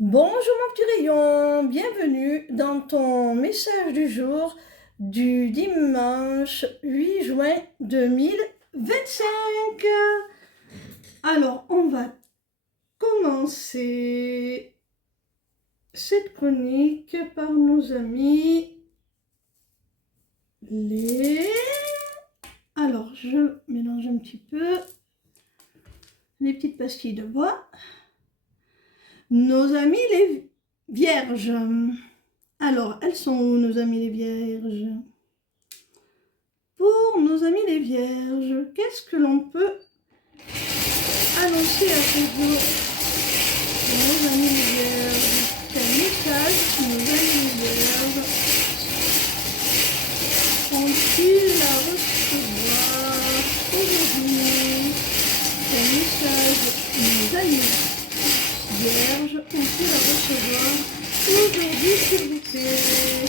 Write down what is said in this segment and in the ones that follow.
Bonjour mon petit rayon, bienvenue dans ton message du jour du dimanche 8 juin 2025. Alors, on va commencer cette chronique par nos amis les... Alors, je mélange un petit peu les petites pastilles de bois. Nos amis les vierges. Alors, elles sont où nos amis les vierges? Pour nos amis les vierges, qu'est-ce que l'on peut annoncer à ce jour pour nos amis les vierges? Quel message nos amis les vierges ont-ils à recevoir aujourd'hui? Quel message nos amis vierges ont-ils à recevoir aujourd'hui, s'il vous plaît?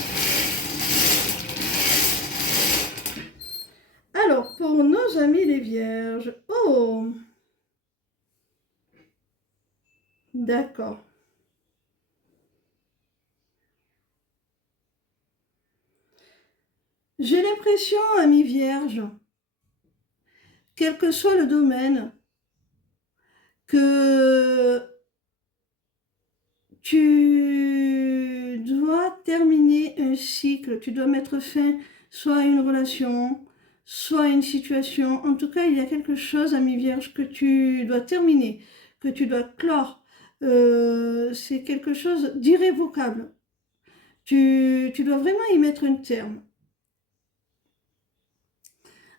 Alors, pour nos amis les vierges, oh, d'accord. J'ai l'impression, amis vierges, quel que soit le domaine, que tu dois terminer un cycle, tu dois mettre fin soit à une relation, soit à une situation. En tout cas, il y a quelque chose, amis vierges, que tu dois terminer, que tu dois clore. C'est quelque chose d'irrévocable. Tu dois vraiment y mettre un terme.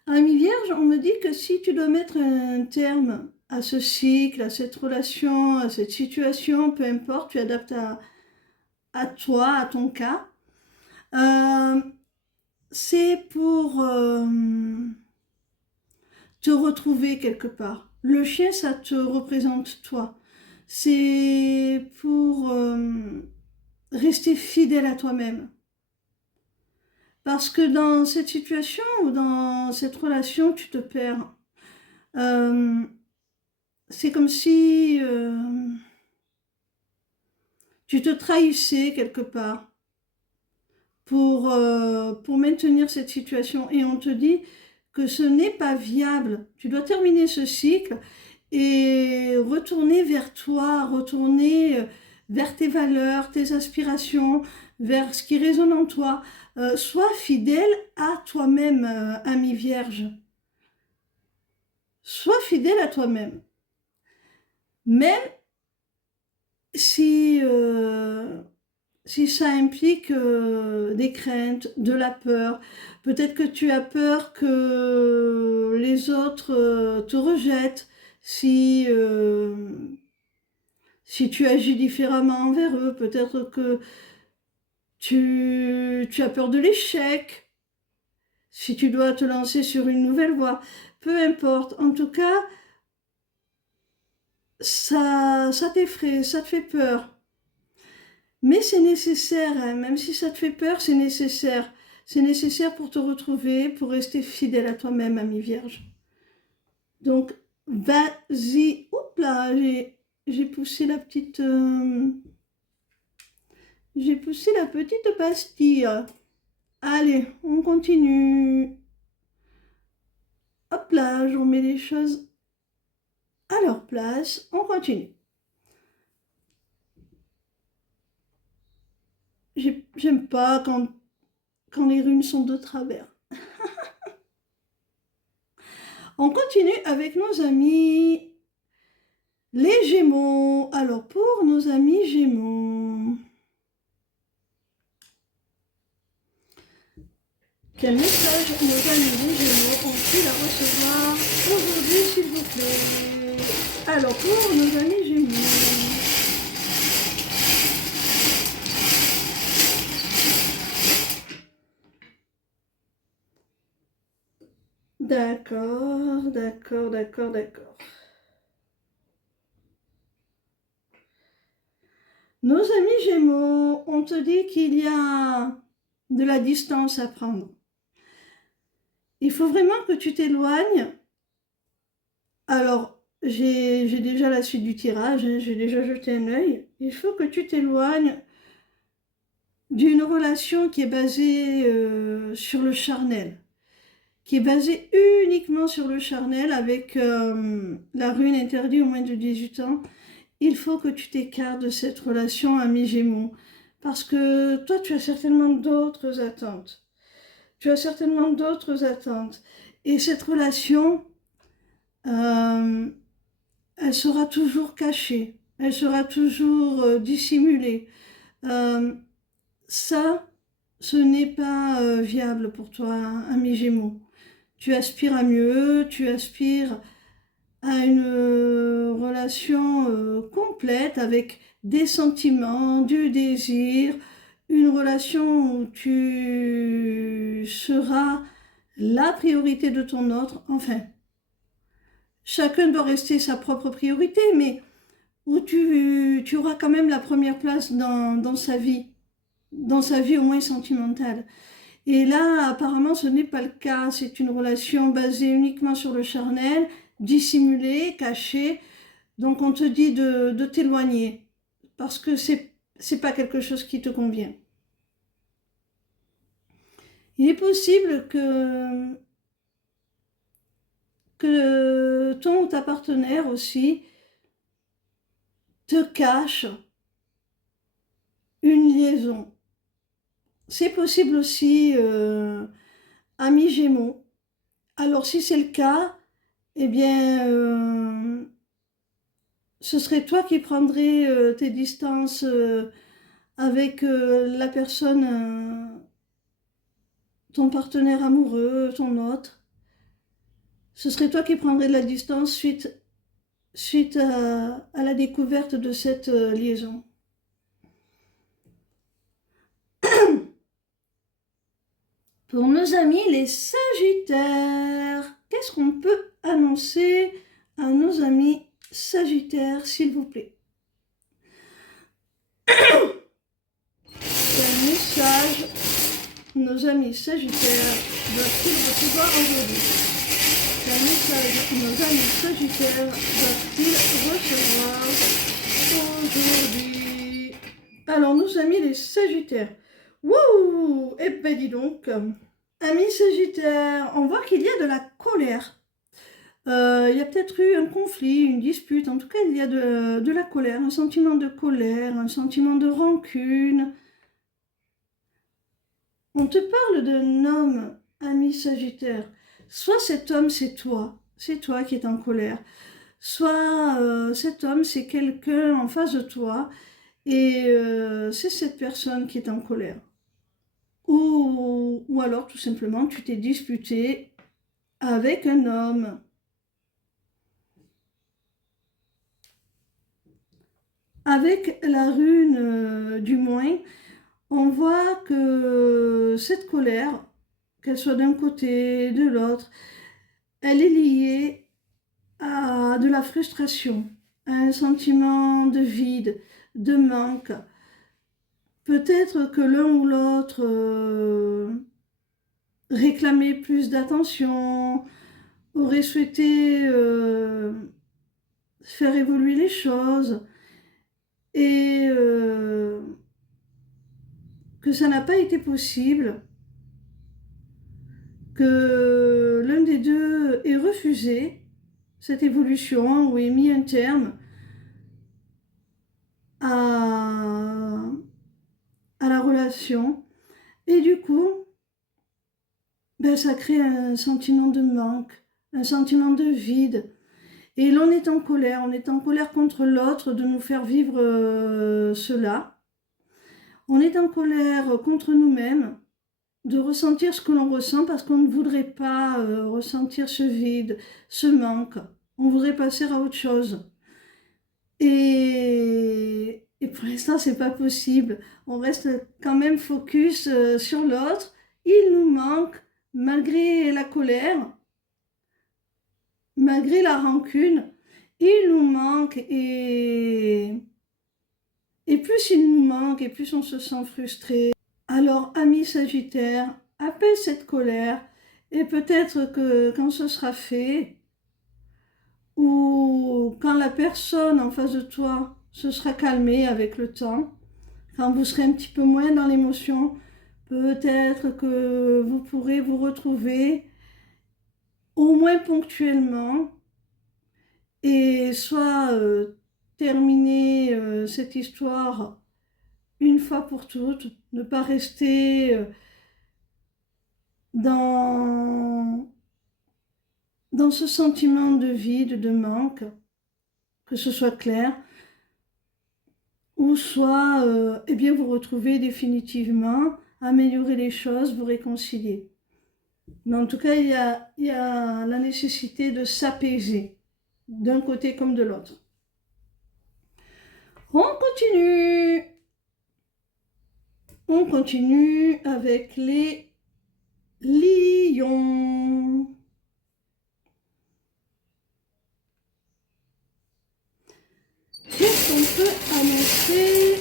Ami Vierge, on me dit que si tu dois mettre un terme à ce cycle, à cette relation, à cette situation, peu importe, tu adaptes à toi, à ton cas, euh, c'est pour te retrouver quelque part. Le chien, ça te représente toi. C'est pour rester fidèle à toi-même. Parce que dans cette situation ou dans cette relation, tu te perds. Euh, c'est comme si tu te trahissais quelque part pour maintenir cette situation. Et on te dit que ce n'est pas viable. Tu dois terminer ce cycle et retourner vers toi, retourner vers tes valeurs, tes aspirations, vers ce qui résonne en toi. Sois fidèle à toi-même, ami vierge. Sois fidèle à toi-même. Même si, si ça implique des craintes, de la peur, peut-être que tu as peur que les autres te rejettent, si, si tu agis différemment envers eux, peut-être que tu as peur de l'échec, si tu dois te lancer sur une nouvelle voie, peu importe. En tout cas, ça t'effraie, ça te fait peur. Mais c'est nécessaire, hein, même si ça te fait peur, c'est nécessaire. C'est nécessaire pour te retrouver, pour rester fidèle à toi-même, ami vierge. Donc, vas-y. Oups là, j'ai poussé la petite... j'ai poussé la petite pastille. Allez, on continue. Hop là, je remets les choses à leur place. On continue. J'aime pas quand les runes sont de travers. On continue avec nos amis les Gémeaux. Alors, pour nos amis Gémeaux, quel message nos amis les Gémeaux ont-ils à recevoir aujourd'hui, s'il vous plaît? Alors, pour nos amis Gémeaux, d'accord, d'accord, d'accord, d'accord. Nos amis Gémeaux, on te dit qu'il y a de la distance à prendre. Il faut vraiment que tu t'éloignes. Alors, j'ai déjà la suite du tirage, hein, j'ai déjà jeté un œil. Il faut que tu t'éloignes d'une relation qui est basée sur le charnel, qui est basée uniquement sur le charnel avec la rune interdite au moins de 18 ans. Il faut que tu t'écartes de cette relation ami Gémeaux, parce que toi, tu as certainement d'autres attentes. Tu as certainement d'autres attentes. Et cette relation, euh, elle sera toujours cachée, elle sera toujours dissimulée. Euh, Ça, ce n'est pas viable pour toi, ami Gémeaux. Tu aspires à mieux, tu aspires à une relation complète avec des sentiments, du désir, une relation où tu seras la priorité de ton autre. Enfin, chacun doit rester sa propre priorité, mais où tu auras quand même la première place dans sa vie au moins sentimentale. Et là, apparemment, ce n'est pas le cas. C'est une relation basée uniquement sur le charnel, dissimulée, cachée. Donc, on te dit de t'éloigner parce que c'est pas quelque chose qui te convient. Il est possible que ton ou ta partenaire aussi te cache une liaison. C'est possible aussi, ami Gémeaux. Alors, si c'est le cas, eh bien, ce serait toi qui prendrais tes distances avec la personne, ton partenaire amoureux, ton autre. Ce serait toi qui prendrais de la distance suite à la découverte de cette liaison. Pour nos amis les Sagittaires, qu'est-ce qu'on peut annoncer à nos amis Sagittaires, s'il vous plaît? Quel message nos amis Sagittaires doivent-ils recevoir aujourd'hui? Quel message nos amis Sagittaires doivent-ils recevoir aujourd'hui? Alors, nos amis les Sagittaires. Wouh! Eh ben dis donc, amis Sagittaires, on voit qu'il y a de la colère. Il y a peut-être eu un conflit, une dispute, en tout cas il y a de la colère, un sentiment de colère, un sentiment de rancune. On te parle d'un homme, ami Sagittaire. Soit cet homme c'est toi qui es en colère, soit cet homme c'est quelqu'un en face de toi et c'est cette personne qui est en colère. Ou alors tout simplement tu t'es disputé avec un homme. Avec la rune du moins, on voit que cette colère, qu'elle soit d'un côté, de l'autre, elle est liée à de la frustration, à un sentiment de vide, de manque. Peut-être que l'un ou l'autre réclamait plus d'attention, aurait souhaité faire évoluer les choses et que ça n'a pas été possible, que l'un des deux ait refusé cette évolution ou ait mis un terme à la relation. Et du coup, ben, ça crée un sentiment de manque, un sentiment de vide. Et l'on est en colère, on est en colère contre l'autre de nous faire vivre cela. On est en colère contre nous-mêmes de ressentir ce que l'on ressent parce qu'on ne voudrait pas ressentir ce vide, ce manque. On voudrait passer à autre chose. Et pour l'instant, c'est pas possible. On reste quand même focus sur l'autre. Il nous manque, malgré la colère, malgré la rancune, il nous manque et plus il nous manque et plus on se sent frustré. Alors, ami Sagittaire, appelle cette colère et peut-être que quand ce sera fait, ou quand la personne en face de toi se sera calmée avec le temps, quand vous serez un petit peu moins dans l'émotion, peut-être que vous pourrez vous retrouver au moins ponctuellement et soit terminer cette histoire une fois pour toutes, ne pas rester dans, dans ce sentiment de vide, de manque, que ce soit clair, ou soit eh bien, vous retrouver définitivement, améliorer les choses, vous réconcilier. Mais en tout cas, il y a la nécessité de s'apaiser, d'un côté comme de l'autre. On continue. On continue avec les lions. Qu'est-ce qu'on peut annoncer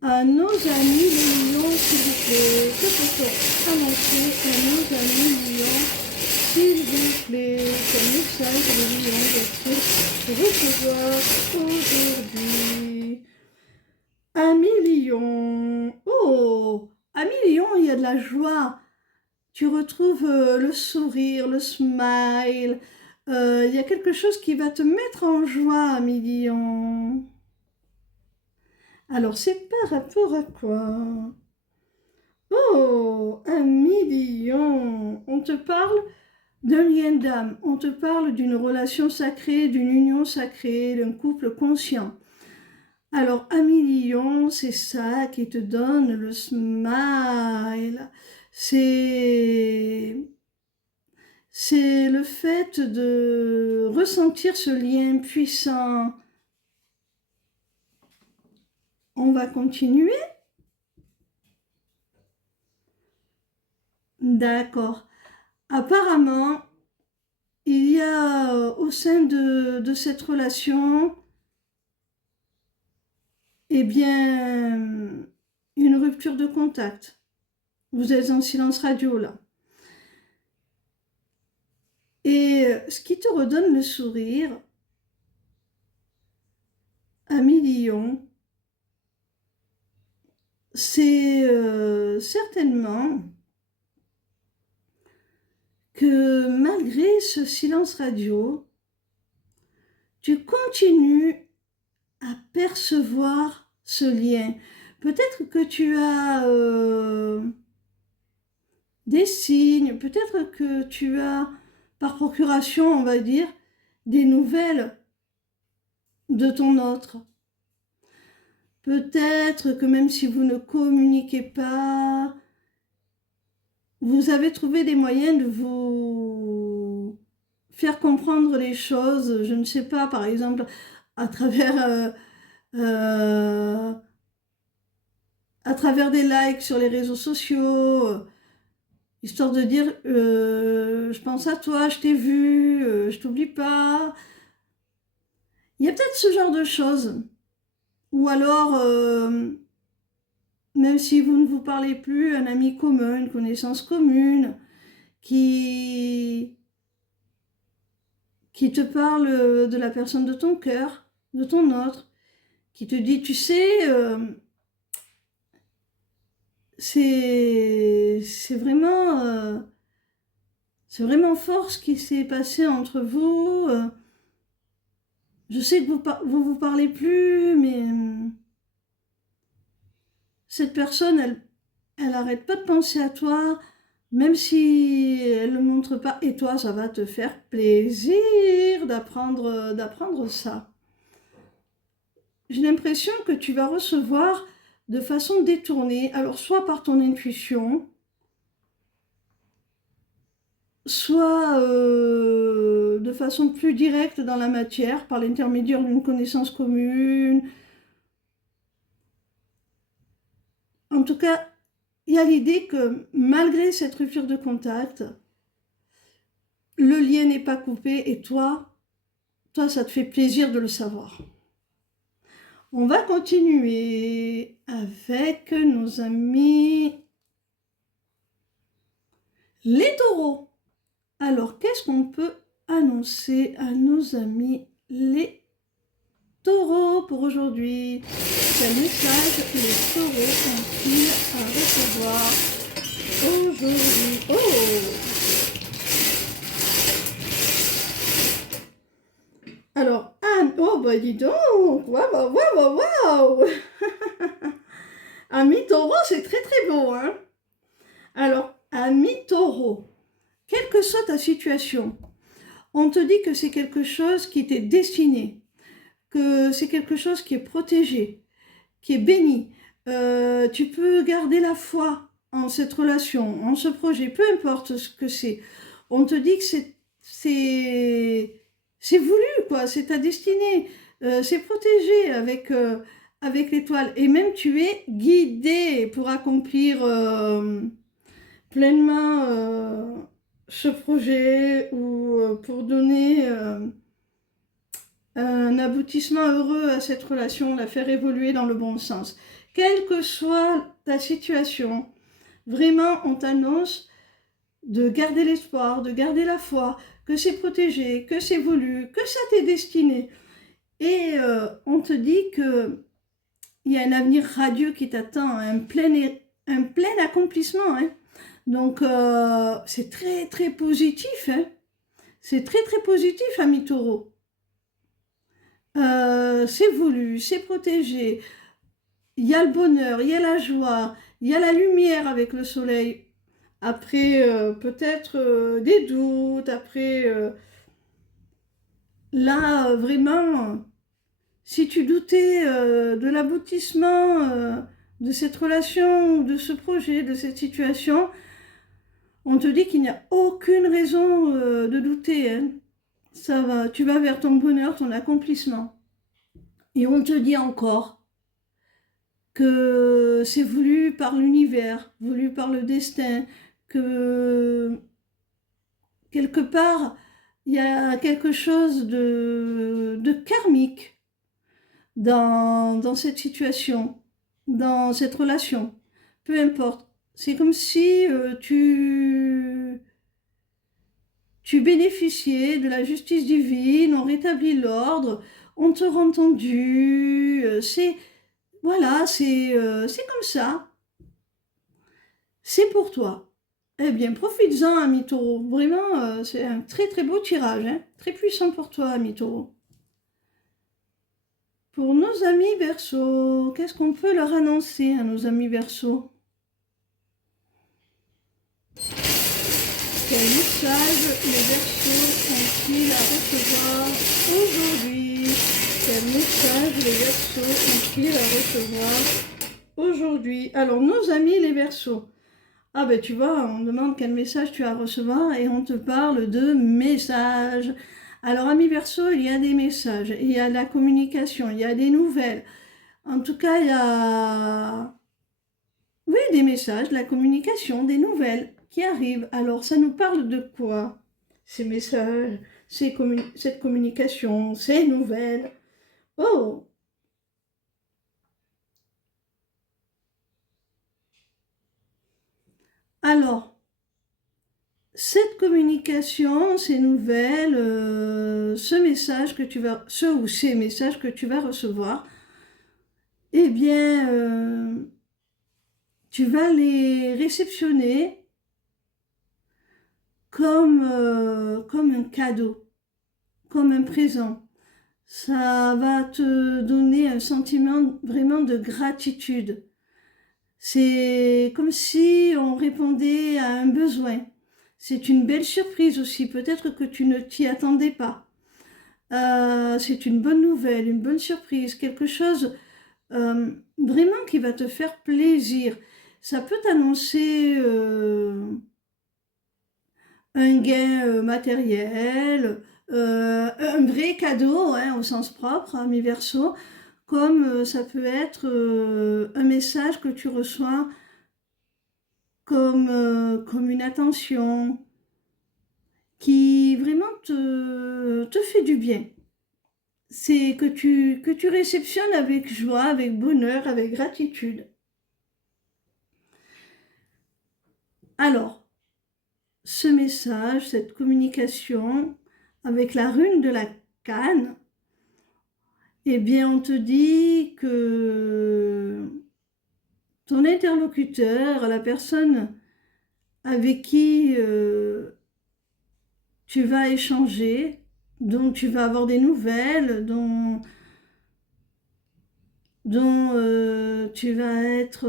à nos amis les lions, s'il vous plaît? Que peut-on annoncer à nos amis lions, s'il vous plaît? Quel message les lions doivent recevoir aujourd'hui? Amis lions. Oh, amis lions, il y a de la joie. Tu retrouves le sourire, le smile. Il y a quelque chose qui va te mettre en joie, ami lion. Alors, c'est par rapport à quoi? Oh, ami lion, on te parle d'un lien d'âme, on te parle d'une relation sacrée, d'une union sacrée, d'un couple conscient. Alors, ami lion, c'est ça qui te donne le smile. C'est le fait de ressentir ce lien puissant. On va continuer? D'accord. Apparemment, il y a au sein de cette relation, eh bien, une rupture de contact. Vous êtes en silence radio là. Et ce qui te redonne le sourire, ami lion, c'est certainement que malgré ce silence radio, tu continues à percevoir ce lien. Peut-être que tu as des signes, peut-être que tu as, par procuration, on va dire, des nouvelles de ton autre. Peut-être que même si vous ne communiquez pas, vous avez trouvé des moyens de vous faire comprendre les choses, je ne sais pas, par exemple, à travers, à travers des likes sur les réseaux sociaux, histoire de dire je pense à toi, je t'ai vu, je t'oublie pas. Il y a peut-être ce genre de choses. Ou alors, même si vous ne vous parlez plus, un ami commun, une connaissance commune, qui te parle de la personne de ton cœur, de ton autre, qui te dit, tu sais, c'est vraiment fort ce qui s'est passé entre vous. Je sais que vous parlez plus, mais cette personne, elle arrête pas de penser à toi, même si elle ne le montre pas. Et toi, ça va te faire plaisir d'apprendre ça. J'ai l'impression que tu vas recevoir de façon détournée, alors soit par ton intuition, soit de façon plus directe dans la matière, par l'intermédiaire d'une connaissance commune. En tout cas, il y a l'idée que malgré cette rupture de contact, le lien n'est pas coupé et toi, ça te fait plaisir de le savoir. On va continuer avec nos amis les taureaux. Alors, qu'est-ce qu'on peut annoncer à nos amis les taureaux pour aujourd'hui? Quel message les taureaux ont-ils à recevoir aujourd'hui? Alors, Anne, oh bah dis donc, waouh, waouh, waouh. Ami taureau, c'est très très beau, hein? Alors, ami taureau, quelle que soit ta situation, on te dit que c'est quelque chose qui t'est destiné, que c'est quelque chose qui est protégé, qui est béni. Tu peux garder la foi en cette relation, en ce projet, peu importe ce que c'est. On te dit que c'est voulu, quoi, c'est ta destinée, c'est protégé avec l'étoile. Et même tu es guidé pour accomplir pleinement ce projet ou pour donner un aboutissement heureux à cette relation, la faire évoluer dans le bon sens. Quelle que soit ta situation, vraiment on t'annonce de garder l'espoir, de garder la foi, que c'est protégé, que c'est voulu, que ça t'est destiné. Et on te dit que il y a un avenir radieux qui t'attend, un plein accomplissement. Hein. Donc c'est très très positif. Hein. C'est très très positif, ami taureau. C'est voulu, c'est protégé. Il y a le bonheur, il y a la joie, il y a la lumière avec le soleil. Après, peut-être des doutes, après, là, vraiment, si tu doutais de l'aboutissement de cette relation, de ce projet, de cette situation, on te dit qu'il n'y a aucune raison de douter. Hein. Ça va, tu vas vers ton bonheur, ton accomplissement. Et on te dit encore que c'est voulu par l'univers, voulu par le destin, que quelque part, il y a quelque chose de karmique dans cette situation, dans cette relation. Peu importe. C'est comme si tu bénéficiais de la justice divine, on rétablit l'ordre, on te rend entendu, voilà, c'est comme ça. C'est pour toi. Eh bien, profites-en, ami taureau. Vraiment, c'est un très très beau tirage. Hein. Très puissant pour toi, ami taureau. Pour nos amis Verseaux, qu'est-ce qu'on peut leur annoncer à nos amis Verseaux? Quel message les Verseaux ont-ils à recevoir aujourd'hui? Quel message les Verseaux ont-ils à recevoir aujourd'hui? Alors, nos amis les Verseaux. Ah ben tu vois, on demande quel message tu as à recevoir et on te parle de messages. Alors, ami Verseau, il y a des messages, il y a de la communication, il y a des nouvelles. En tout cas, il y a... Oui, des messages, de la communication, des nouvelles qui arrivent. Alors, ça nous parle de quoi? Ces messages, cette communication, ces nouvelles. Oh! Alors, cette communication, ces nouvelles, ce ou ces messages que tu vas recevoir, eh bien, tu vas les réceptionner comme un cadeau, comme un présent. Ça va te donner un sentiment vraiment de gratitude. C'est comme si on répondait à un besoin. C'est une belle surprise aussi, peut-être que tu ne t'y attendais pas. C'est une bonne nouvelle, une bonne surprise, quelque chose vraiment qui va te faire plaisir. Ça peut t'annoncer un gain matériel, un vrai cadeau hein, au sens propre, hein, mi verso, comme ça peut être un message que tu reçois comme une attention qui vraiment te fait du bien. C'est que tu réceptionnes avec joie, avec bonheur, avec gratitude. Alors, ce message, cette communication avec la rune de la canne, eh bien, on te dit que ton interlocuteur, la personne avec qui tu vas échanger, dont tu vas avoir des nouvelles, dont tu vas être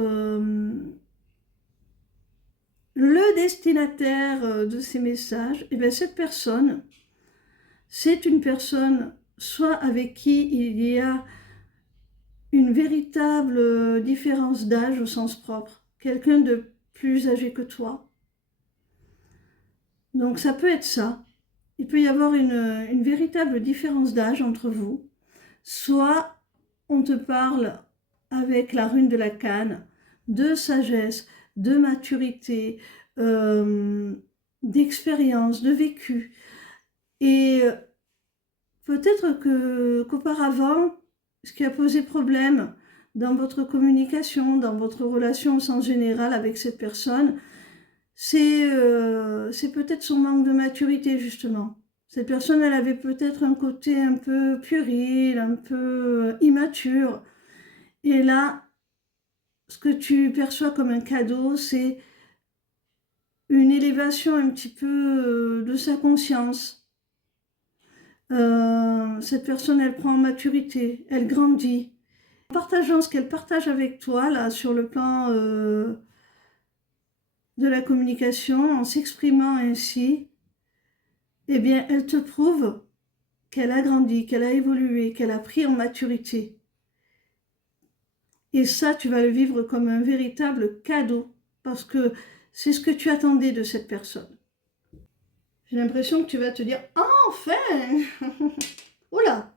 le destinataire de ces messages, et bien cette personne, c'est une personne soit avec qui il y a une véritable différence d'âge au sens propre, quelqu'un de plus âgé que toi. Donc ça peut être ça. Il peut y avoir une véritable différence d'âge entre vous. Soit on te parle avec la rune de la canne de sagesse, de maturité, d'expérience, de vécu. Et peut-être qu'auparavant, ce qui a posé problème dans votre communication, dans votre relation au sens général avec cette personne, c'est peut-être son manque de maturité, justement. Cette personne, elle avait peut-être un côté un peu puéril, un peu immature. Et là, ce que tu perçois comme un cadeau, c'est une élévation un petit peu de sa conscience. Cette personne, elle prend en maturité, elle grandit. En partageant ce qu'elle partage avec toi, là, sur le plan de la communication, en s'exprimant ainsi, eh bien, elle te prouve qu'elle a grandi, qu'elle a évolué, qu'elle a pris en maturité. Et ça, tu vas le vivre comme un véritable cadeau, parce que c'est ce que tu attendais de cette personne. J'ai l'impression que tu vas te dire « Enfin !» Oula!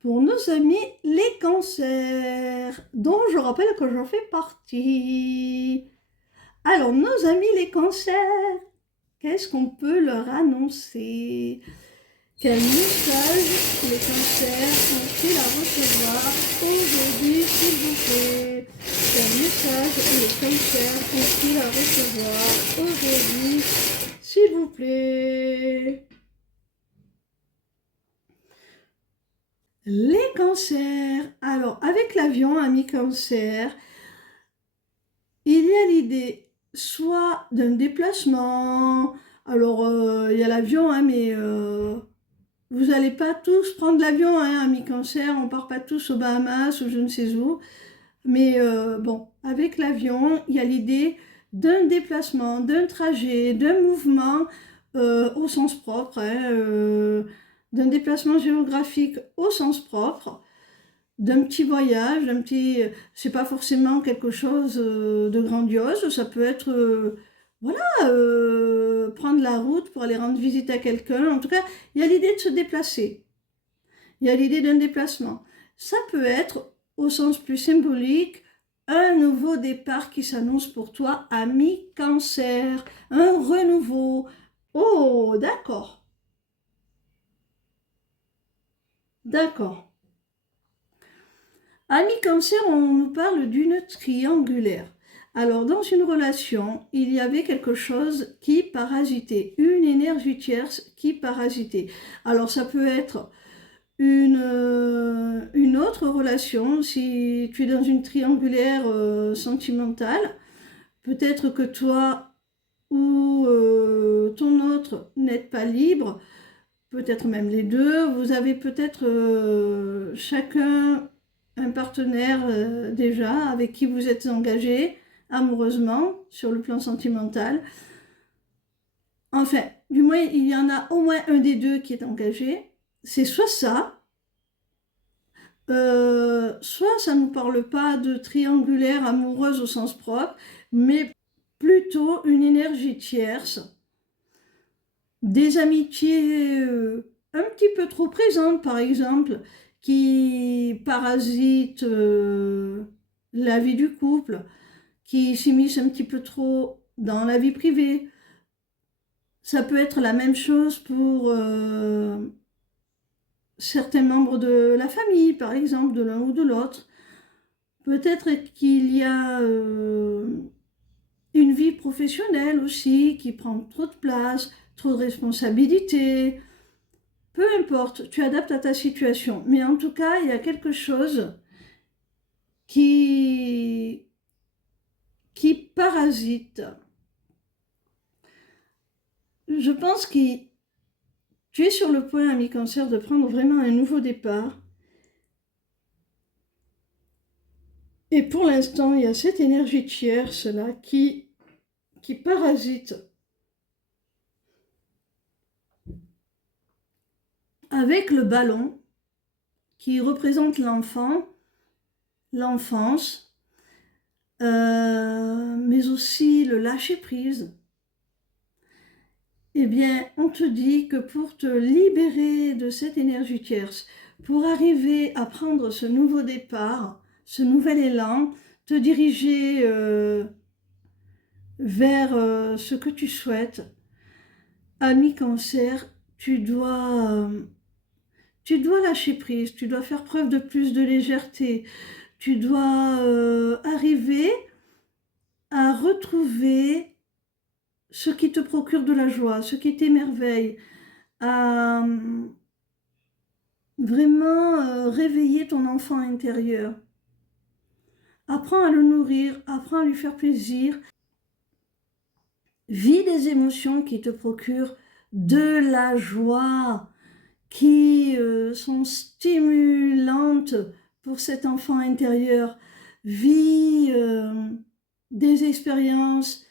Pour nos amis les cancers, dont je rappelle que j'en fais partie. Alors, nos amis les cancers, qu'est-ce qu'on peut leur annoncer? Quel message les cancers ont-ils à recevoir aujourd'hui, s'il vous plaît? Quel message les cancers ont-ils à recevoir aujourd'hui, s'il vous plaît? Les cancers. Alors, avec l'avion, ami cancer, il y a l'idée soit d'un déplacement. Alors, il y a l'avion, hein, mais vous n'allez pas tous prendre l'avion, hein, ami cancer. On ne part pas tous aux Bahamas ou je ne sais où. Mais bon, avec l'avion, il y a l'idée d'un déplacement, d'un trajet, d'un mouvement au sens propre, hein, d'un déplacement géographique au sens propre, d'un petit voyage, c'est pas forcément quelque chose de grandiose, ça peut être, voilà, prendre la route pour aller rendre visite à quelqu'un. En tout cas, il y a l'idée de se déplacer, il y a l'idée d'un déplacement. Ça peut être, au sens plus symbolique, un nouveau départ qui s'annonce pour toi, ami cancer, un renouveau. Oh, d'accord, d'accord. Ami cancer, on nous parle d'une triangulaire. Alors, dans une relation, il y avait quelque chose qui parasitait, une énergie tierce qui parasitait. Alors, ça peut être une autre relation, si tu es dans une triangulaire sentimentale, peut-être que toi ou ton autre n'êtes pas libre, peut-être même les deux, vous avez peut-être chacun un partenaire déjà avec qui vous êtes engagé amoureusement sur le plan sentimental. Enfin, du moins, il y en a au moins un des deux qui est engagé. C'est soit ça, soit ça ne nous parle pas de triangulaire amoureuse au sens propre, mais plutôt une énergie tierce, des amitiés un petit peu trop présentes, par exemple, qui parasitent la vie du couple, qui s'immiscent un petit peu trop dans la vie privée. Ça peut être la même chose pour certains membres de la famille, par exemple, de l'un ou de l'autre. Peut-être qu'il y a une vie professionnelle aussi qui prend trop de place, trop de responsabilités. Peu importe, tu adaptes à ta situation. Mais en tout cas, il y a quelque chose qui parasite. Je pense que tu es sur le point, ami Cancer, de prendre vraiment un nouveau départ. Et pour l'instant, il y a cette énergie tierce là qui parasite avec le ballon qui représente l'enfant, l'enfance, mais aussi le lâcher-prise. Eh bien, on te dit que pour te libérer de cette énergie tierce, pour arriver à prendre ce nouveau départ, ce nouvel élan, te diriger vers ce que tu souhaites, ami Cancer, tu dois lâcher prise, tu dois faire preuve de plus de légèreté, tu dois arriver à retrouver ce qui te procure de la joie, ce qui t'émerveille, à vraiment réveiller ton enfant intérieur. Apprends à le nourrir, apprends à lui faire plaisir. Vis des émotions qui te procurent de la joie, qui sont stimulantes pour cet enfant intérieur. Vis des expériences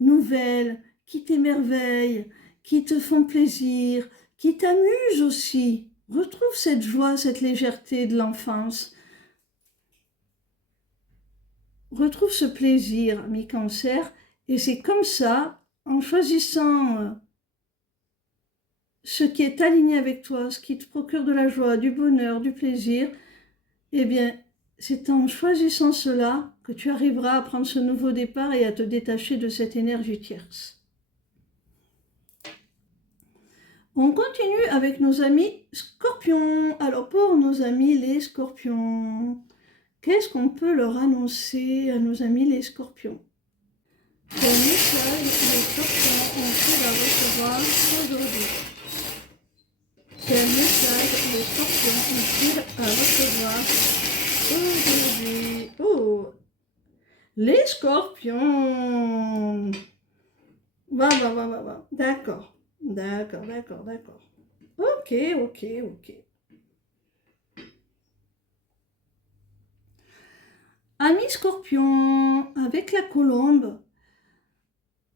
nouvelles qui t'émerveillent, qui te font plaisir, qui t'amusent aussi. Retrouve cette joie, cette légèreté de l'enfance. Retrouve ce plaisir, ami Cancer, et c'est comme ça, en choisissant ce qui est aligné avec toi, ce qui te procure de la joie, du bonheur, du plaisir, eh bien, c'est en choisissant cela que tu arriveras à prendre ce nouveau départ et à te détacher de cette énergie tierce. On continue avec nos amis scorpions. Alors, pour nos amis les scorpions, qu'est-ce qu'on peut leur annoncer à nos amis les scorpions? Quel message les scorpions ont-ils à recevoir aujourd'hui? Quel message les scorpions ont-ils à recevoir aujourd'hui? Oh, les scorpions! Va. D'accord. Ok. Ami scorpion, avec la colombe,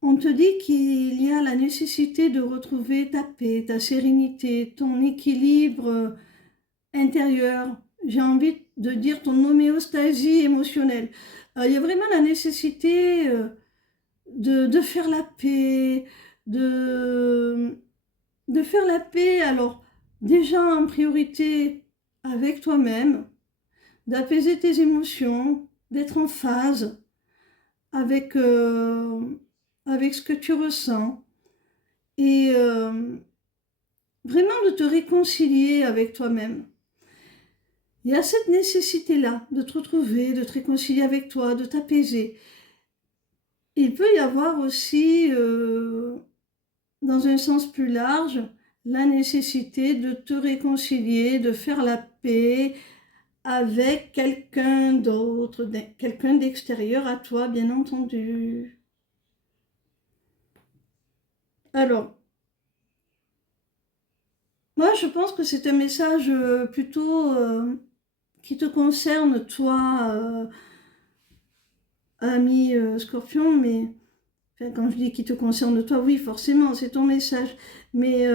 on te dit qu'il y a la nécessité de retrouver ta paix, ta sérénité, ton équilibre intérieur. J'ai envie de dire ton homéostasie émotionnelle. Il y a vraiment la nécessité de faire la paix, de faire la paix. Alors, déjà en priorité avec toi-même, d'apaiser tes émotions, d'être en phase avec, avec ce que tu ressens et vraiment de te réconcilier avec toi-même. Il y a cette nécessité-là de te retrouver, de te réconcilier avec toi, de t'apaiser. Il peut y avoir aussi, dans un sens plus large, la nécessité de te réconcilier, de faire la paix avec quelqu'un d'autre, quelqu'un d'extérieur à toi, bien entendu. Alors, moi je pense que c'est un message plutôt qui te concerne, toi, ami Scorpion, mais enfin, quand je dis qui te concerne, toi, oui, forcément, c'est ton message, mais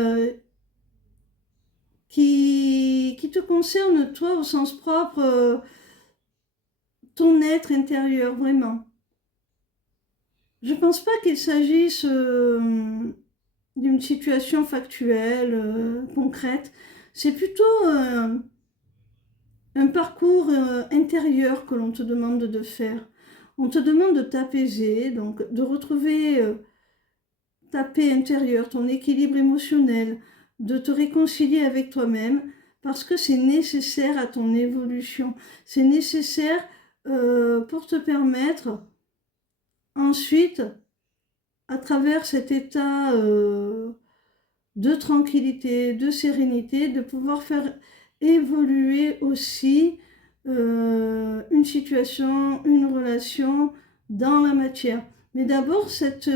qui te concerne, toi, au sens propre, ton être intérieur, vraiment. Je ne pense pas qu'il s'agisse d'une situation factuelle, concrète. C'est plutôt un parcours intérieur que l'on te demande de faire. On te demande de t'apaiser, donc de retrouver ta paix intérieure, ton équilibre émotionnel, de te réconcilier avec toi-même, parce que c'est nécessaire à ton évolution. C'est nécessaire pour te permettre ensuite, à travers cet état de tranquillité, de sérénité, de pouvoir faire évoluer aussi une situation, une relation dans la matière. Mais d'abord, cette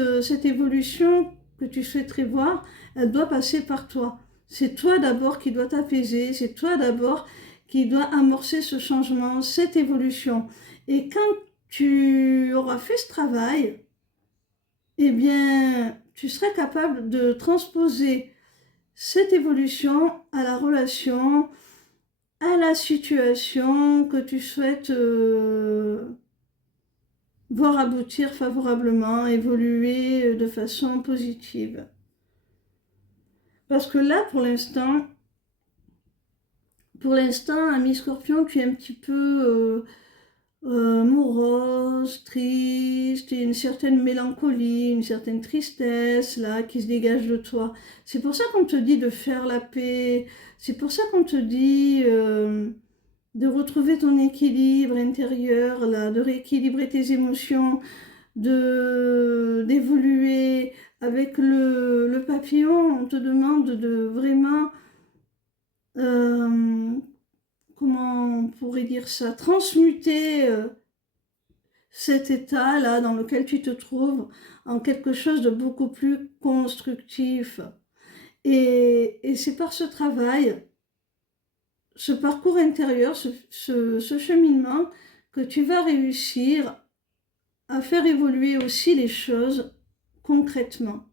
évolution que tu souhaiterais voir, elle doit passer par toi. C'est toi d'abord qui dois t'apaiser, c'est toi d'abord qui dois amorcer ce changement, cette évolution. Et quand tu auras fait ce travail, eh bien, tu seras capable de transposer cette évolution à la relation, à la situation que tu souhaites voir aboutir favorablement, évoluer de façon positive. Parce que là, ami Scorpion, tu es un petit peu morose, triste, et une certaine mélancolie, une certaine tristesse là qui se dégage de toi. C'est pour ça qu'on te dit de faire la paix, c'est pour ça qu'on te dit de retrouver ton équilibre intérieur, là, de rééquilibrer tes émotions, d'évoluer. Avec le papillon, on te demande de vraiment, euh, comment on pourrait dire ça, transmuter cet état-là dans lequel tu te trouves en quelque chose de beaucoup plus constructif. Et c'est par ce travail, ce parcours intérieur, ce cheminement, que tu vas réussir à faire évoluer aussi les choses concrètement,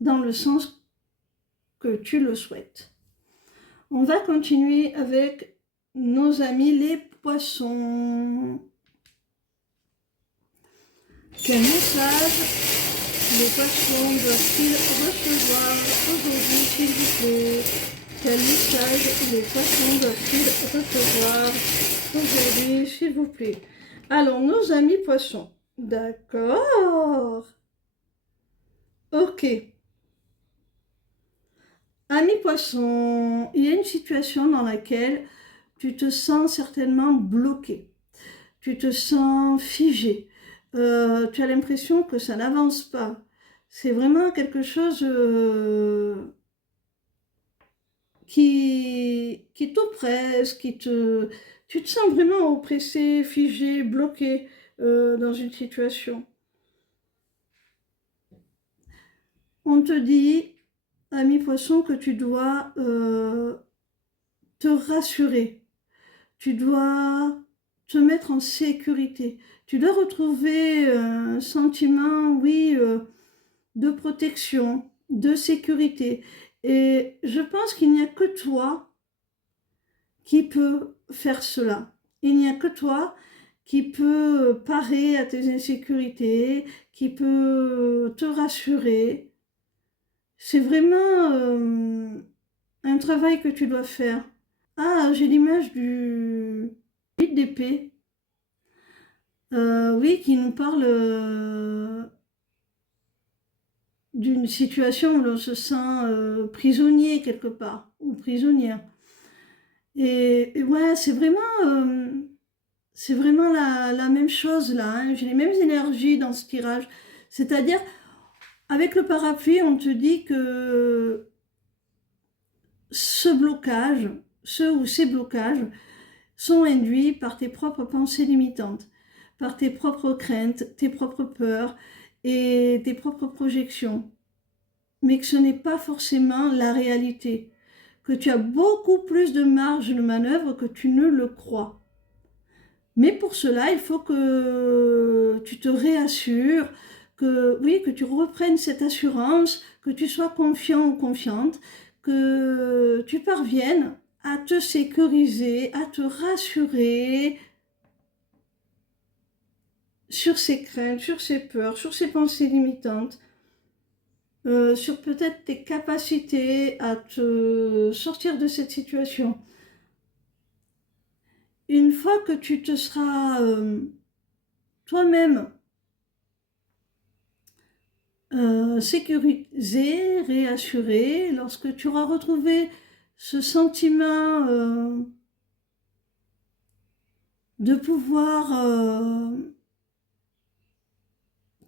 dans le sens que tu le souhaites. On va continuer avec nos amis les poissons. Quel message les poissons doivent-ils recevoir aujourd'hui, s'il vous plaît? Quel message les poissons doivent-ils recevoir aujourd'hui, s'il vous plaît? Alors, nos amis poissons. D'accord. Ok. Amis poissons, il y a une situation dans laquelle tu te sens certainement bloqué. Tu te sens figé. Tu as l'impression que ça n'avance pas. C'est vraiment quelque chose qui t'oppresse, tu te sens vraiment oppressé, figé, bloqué dans une situation. On te dit, ami poisson, que tu dois te rassurer. Tu dois te mettre en sécurité. Tu dois retrouver un sentiment, oui, de protection, de sécurité. Et je pense qu'il n'y a que toi qui peut faire cela. Il n'y a que toi qui peut parer à tes insécurités, qui peut te rassurer. C'est vraiment un travail que tu dois faire. Ah, j'ai l'image du 8 d'épée. Oui, qui nous parle d'une situation où l'on se sent prisonnier quelque part, ou prisonnière. Et ouais, c'est vraiment la même chose là, hein. J'ai les mêmes énergies dans ce tirage. C'est-à-dire, avec le parapluie, on te dit que ce blocage, ce ou ces blocages, sont induits par tes propres pensées limitantes, par tes propres craintes, tes propres peurs et tes propres projections. Mais que ce n'est pas forcément la réalité, que tu as beaucoup plus de marge de manœuvre que tu ne le crois. Mais pour cela, il faut que tu te réassures, que oui, que tu reprennes cette assurance, que tu sois confiant ou confiante, que tu parviennes à te sécuriser, à te rassurer sur ces craintes, sur ces peurs, sur ces pensées limitantes, sur peut-être tes capacités à te sortir de cette situation. Une fois que tu te seras toi-même sécurisé, réassuré, lorsque tu auras retrouvé ce sentiment de pouvoir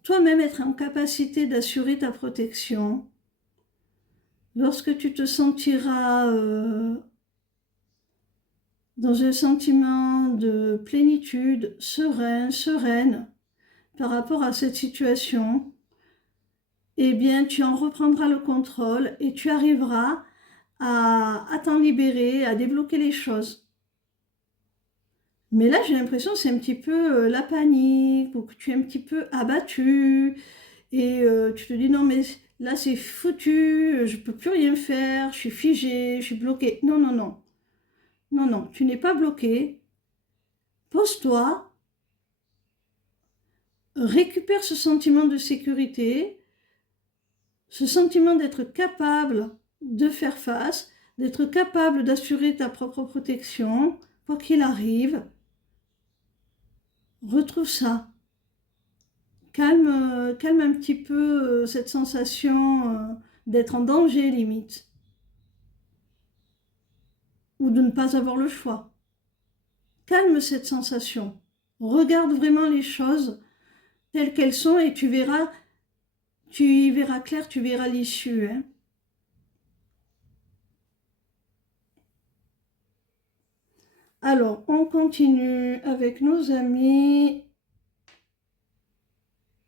toi-même être en capacité d'assurer ta protection, lorsque tu te sentiras dans un sentiment de plénitude, serein, sereine par rapport à cette situation, eh bien, tu en reprendras le contrôle et tu arriveras à t'en libérer, à débloquer les choses. Mais là, j'ai l'impression que c'est un petit peu la panique ou que tu es un petit peu abattu et tu te dis non, mais là, c'est foutu, je peux plus rien faire, je suis figée, je suis bloquée. Non, non, non. Non, non, tu n'es pas bloqué. Pose-toi, récupère ce sentiment de sécurité, ce sentiment d'être capable de faire face, d'être capable d'assurer ta propre protection, quoi qu'il arrive. Retrouve ça. Calme un petit peu cette sensation d'être en danger limite, ou de ne pas avoir le choix. Calme cette sensation. Regarde vraiment les choses telles qu'elles sont et tu y verras clair, tu verras l'issue, hein. Alors, on continue avec nos amis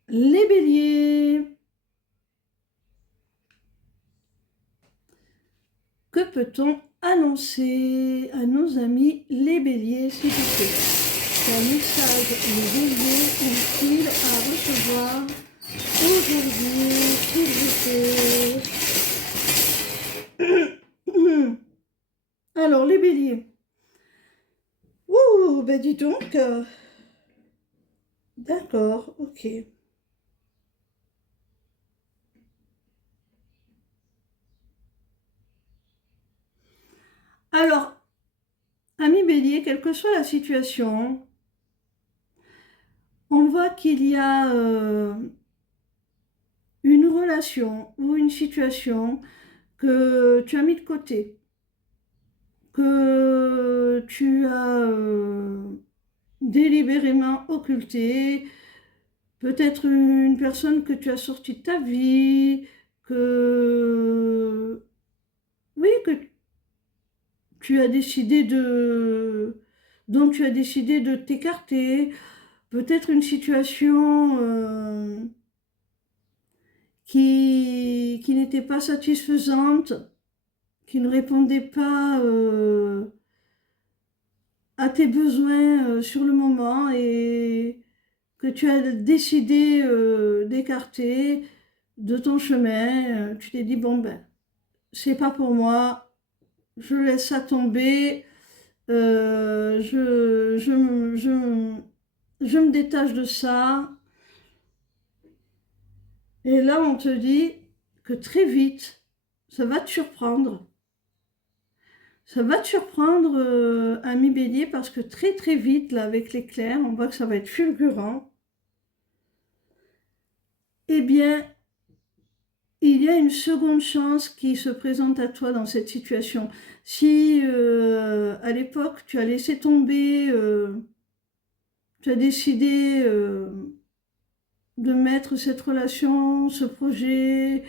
les béliers. Que peut-on annoncer à nos amis les béliers, s'il vous plaît? Quel message les béliers ont-ils à recevoir aujourd'hui, s'il vous plaît? Alors, les béliers. Ouh, ben dis donc. D'accord, ok. Alors, ami bélier, quelle que soit la situation, on voit qu'il y a une relation ou une situation que tu as mis de côté, que tu as délibérément occulté, peut-être une personne que tu as sortie de ta vie, que oui, que tu as décidé dont tu as décidé de t'écarter, peut-être une situation qui n'était pas satisfaisante, qui ne répondait pas à tes besoins sur le moment et que tu as décidé d'écarter de ton chemin. Tu t'es dit, bon ben, c'est pas pour moi, je laisse ça tomber, je me détache de ça. Et là, on te dit que très vite, ça va te surprendre. Ça va te surprendre, ami bélier, parce que très très vite, là, avec l'éclair, on voit que ça va être fulgurant. Eh bien, il y a une seconde chance qui se présente à toi dans cette situation. Si à l'époque, tu as laissé tomber, tu as décidé de mettre cette relation, ce projet,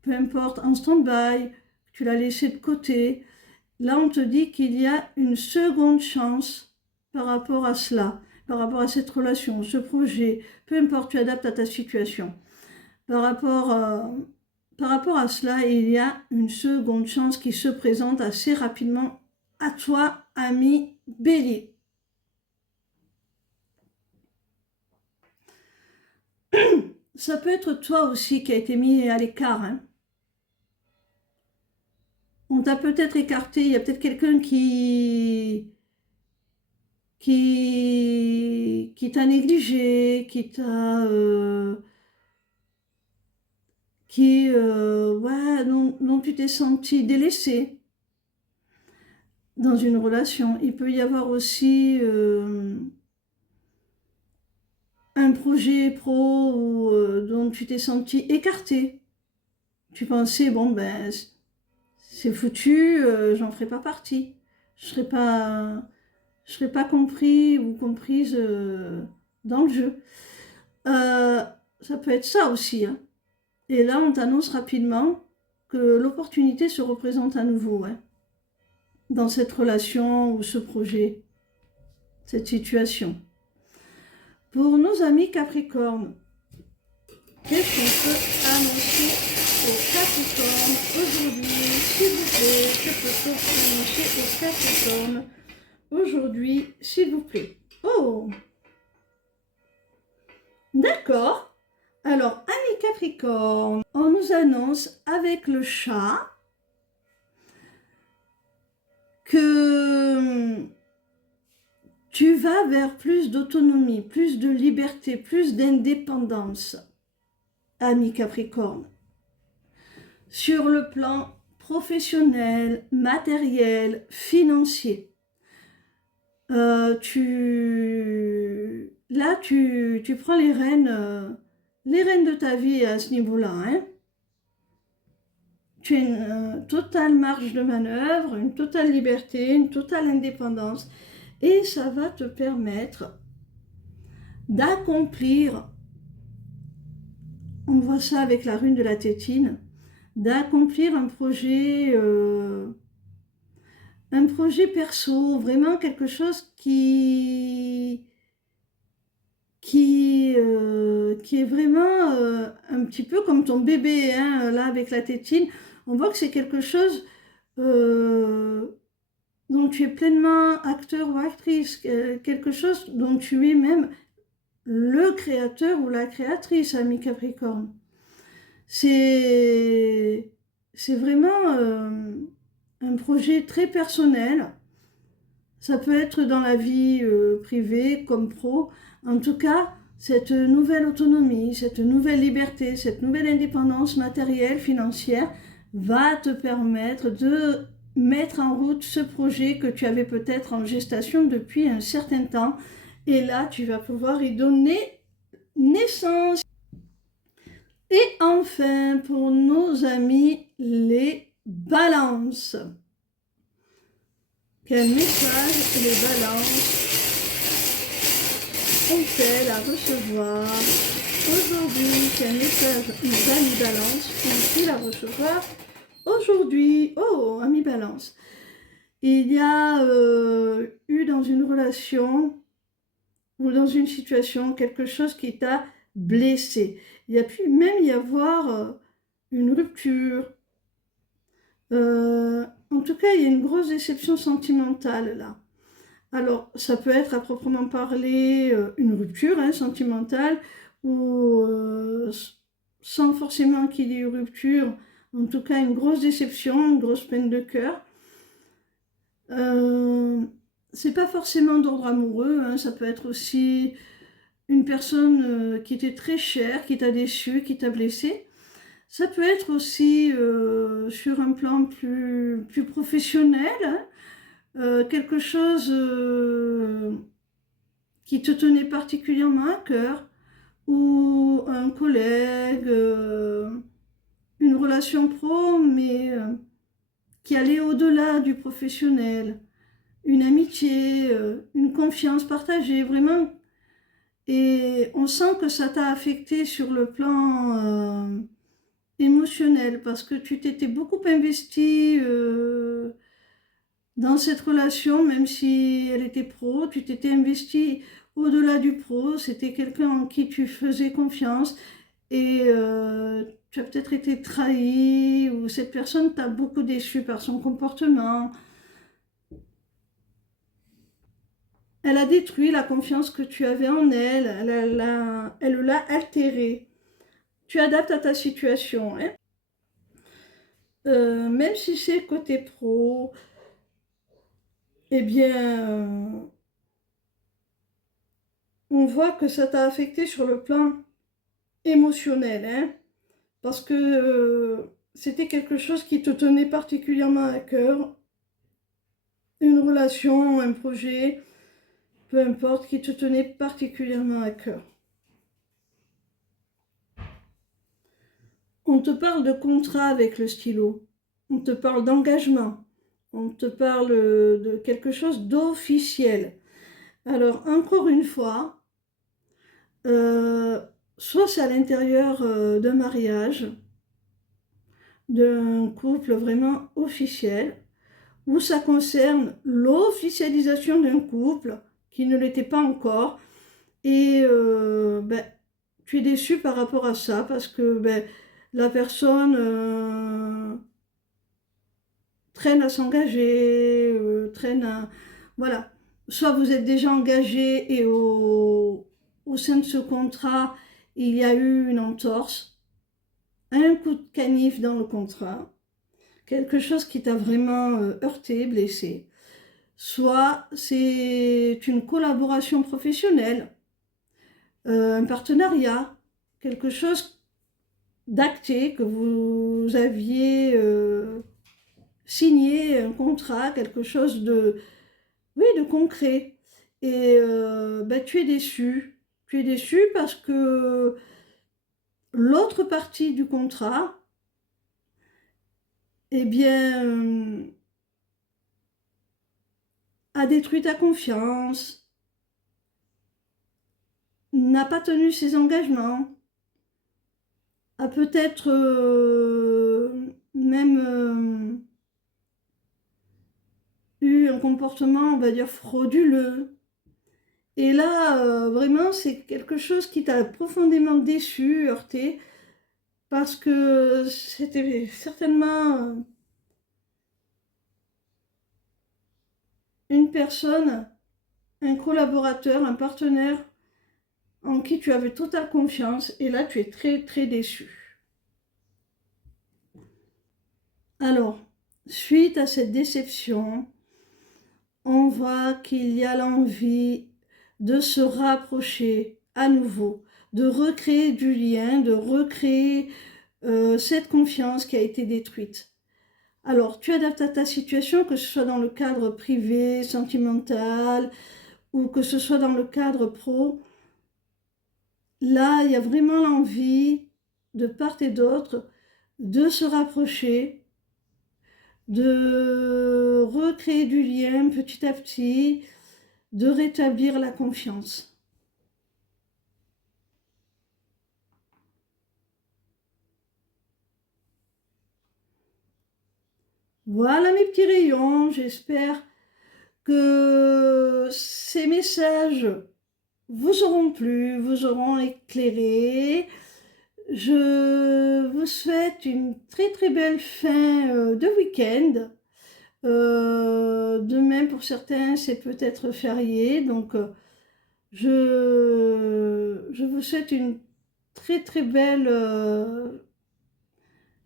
peu importe, en stand-by, tu l'as laissé de côté, là, on te dit qu'il y a une seconde chance par rapport à cela, par rapport à cette relation, ce projet, peu importe, tu adaptes à ta situation. Par rapport à cela, il y a une seconde chance qui se présente assez rapidement à toi, ami bélier. Ça peut être toi aussi qui a été mis à l'écart, hein. On t'a peut-être écarté, il y a peut-être quelqu'un qui t'a négligé, ouais, dont tu t'es senti délaissé dans une relation. Il peut y avoir aussi un projet pro dont tu t'es senti écarté. Tu pensais, bon, ben, c'est foutu, j'en ferai pas partie. Je serai pas compris ou comprise dans le jeu. Ça peut être ça aussi, hein. Et là, on t'annonce rapidement que l'opportunité se représente à nouveau, hein, dans cette relation ou ce projet, cette situation. Pour nos amis Capricorne, qu'est-ce qu'on peut annoncer aux Capricornes aujourd'hui, s'il vous plaît? Que peut-on annoncer aux Capricornes aujourd'hui, s'il vous plaît? Oh, d'accord. Alors, amis Capricorne, on nous annonce avec le chat que tu vas vers plus d'autonomie, plus de liberté, plus d'indépendance, amis Capricorne. Sur le plan professionnel, matériel, financier. Tu prends les rênes de ta vie à ce niveau-là, hein. Tu as une totale marge de manœuvre, une totale liberté, une totale indépendance. Et ça va te permettre d'accomplir, on voit ça avec la rune de la tétine, d'accomplir un projet perso, vraiment quelque chose qui est vraiment un petit peu comme ton bébé, hein, là avec la tétine. On voit que c'est quelque chose dont tu es pleinement acteur ou actrice, quelque chose dont tu es même le créateur ou la créatrice, ami Capricorne. C'est vraiment un projet très personnel. Ça peut être dans la vie privée comme pro. En tout cas, cette nouvelle autonomie, cette nouvelle liberté, cette nouvelle indépendance matérielle, financière, va te permettre de mettre en route ce projet que tu avais peut-être en gestation depuis un certain temps. Et là, tu vas pouvoir y donner naissance. Et enfin, pour nos amis les balances. Quel message les balances ont-elles à recevoir aujourd'hui? Quel message les amis balances ont-ils à recevoir aujourd'hui? Oh, amis balance. Il y a eu dans une relation ou dans une situation quelque chose qui t'a blessé. Il y a pu même y avoir une rupture. En tout cas, il y a une grosse déception sentimentale là. Alors, ça peut être à proprement parler une rupture sentimentale ou sans forcément qu'il y ait une rupture, en tout cas une grosse déception, une grosse peine de cœur. C'est pas forcément d'ordre amoureux, hein, ça peut être aussi une personne qui était très chère, qui t'a déçu, qui t'a blessé. Ça peut être aussi sur un plan plus professionnel, hein, quelque chose qui te tenait particulièrement à cœur, ou un collègue, une relation pro, mais qui allait au-delà du professionnel, une amitié, une confiance partagée, vraiment. Et on sent que ça t'a affecté sur le plan émotionnel, parce que tu t'étais beaucoup investi dans cette relation, même si elle était pro, tu t'étais investi au-delà du pro, c'était quelqu'un en qui tu faisais confiance, et tu as peut-être été trahi, ou cette personne t'a beaucoup déçu par son comportement. Elle a détruit la confiance que tu avais en elle, elle l'a altérée. Tu adaptes à ta situation, hein. Même si c'est côté pro, eh bien, on voit que ça t'a affecté sur le plan émotionnel, hein, parce que c'était quelque chose qui te tenait particulièrement à cœur, une relation, un projet, peu importe, qui te tenait particulièrement à cœur. On te parle de contrat avec le stylo, on te parle d'engagement, on te parle de quelque chose d'officiel. Alors, encore une fois, soit c'est à l'intérieur d'un mariage, d'un couple vraiment officiel, où ça concerne l'officialisation d'un couple qui ne l'était pas encore. Et ben, tu es déçu par rapport à ça parce que ben, la personne traîne à s'engager, traîne à... Voilà. Soit vous êtes déjà engagé et au sein de ce contrat, il y a eu une entorse, un coup de canif dans le contrat, quelque chose qui t'a vraiment heurté, blessé. Soit c'est une collaboration professionnelle, un partenariat, quelque chose d'acté, que vous aviez signé un contrat, quelque chose de, oui, de concret. Et bah, tu es déçu. Tu es déçu parce que l'autre partie du contrat, eh bien, a détruit ta confiance, n'a pas tenu ses engagements, a peut-être même eu un comportement, on va dire, frauduleux. Et là, vraiment, c'est quelque chose qui t'a profondément déçu, heurté, parce que c'était certainement une personne, un collaborateur, un partenaire en qui tu avais totale confiance, et là, tu es très, très déçu. Alors, suite à cette déception, on voit qu'il y a l'envie de se rapprocher à nouveau, de recréer du lien, de recréer cette confiance qui a été détruite. Alors, tu adaptes à ta situation, que ce soit dans le cadre privé, sentimental, ou que ce soit dans le cadre pro. Là, il y a vraiment l'envie, de part et d'autre, de se rapprocher, de recréer du lien petit à petit, de rétablir la confiance. Voilà mes petits rayons, j'espère que ces messages vous auront plu, vous auront éclairé. Je vous souhaite une très très belle fin de week-end. Demain pour certains c'est peut-être férié, donc je vous souhaite une très très belle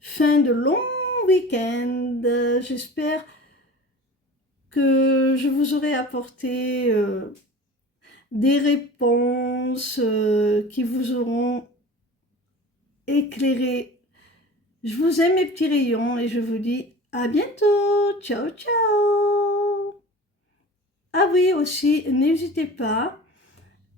fin de long week-end. J'espère que je vous aurai apporté des réponses qui vous auront éclairé. Je vous aime mes petits rayons et je vous dis à bientôt. Ciao, ciao. Ah oui, aussi, n'hésitez pas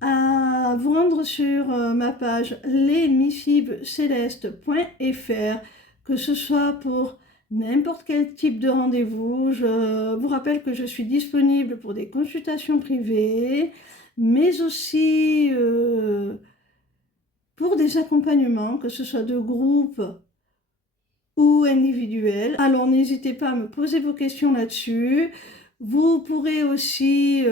à vous rendre sur ma page lesmifibcélestes.fr, que ce soit pour n'importe quel type de rendez-vous. Je vous rappelle que je suis disponible pour des consultations privées, mais aussi pour des accompagnements, que ce soit de groupe ou individuels. Alors n'hésitez pas à me poser vos questions là-dessus. Vous pourrez aussi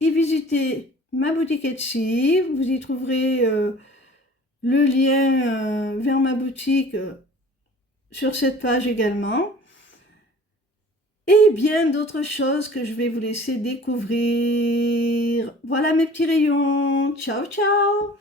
y visiter ma boutique Etsy. Vous y trouverez le lien vers ma boutique sur cette page également. Et bien d'autres choses que je vais vous laisser découvrir. Voilà mes petits rayons. Ciao, ciao!